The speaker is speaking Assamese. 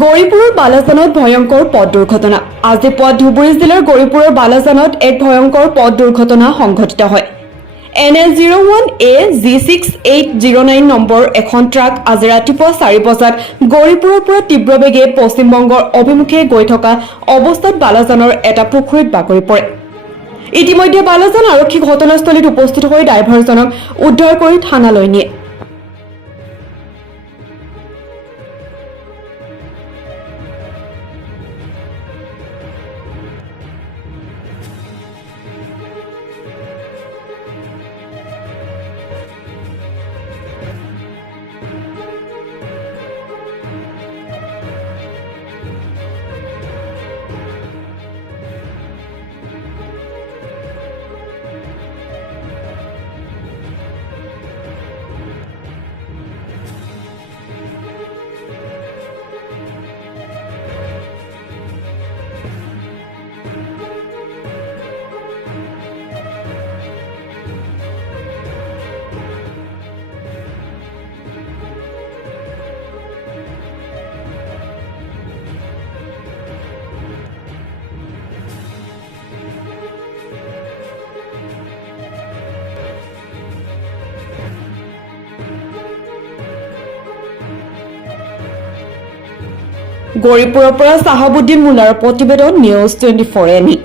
গৌৰীপুৰৰ বালাজানত ভয়ংকৰ পথ দুৰ্ঘটনা। আজি পুৱা ধুবুৰী জিলাৰ গৌৰীপুৰৰ বালাজানত এক ভয়ংকৰ পথ দুৰ্ঘটনা সংঘটিত হয়। NL01A G6809 নম্বৰ এখন ট্ৰাক আজি ৰাতিপুৱা 4 বজাত গৌৰীপুৰৰ পৰা তীব্ৰ বেগে পশ্চিমবংগৰ অভিমুখে গৈ থকা অৱস্থাত বালাজানৰ এটা পুখুৰীত বাগৰি পৰে। ইতিমধ্যে বালাজান আৰক্ষী ঘটনাস্থলীত উপস্থিত হৈ ড্ৰাইভাৰজনক উদ্ধাৰ কৰি থানালৈ নিয়ে। গৌৰীপুৰৰ পৰা চাহাবুদ্দিন মুল্লাৰ প্ৰতিবেদন, নিউজ 24 NE।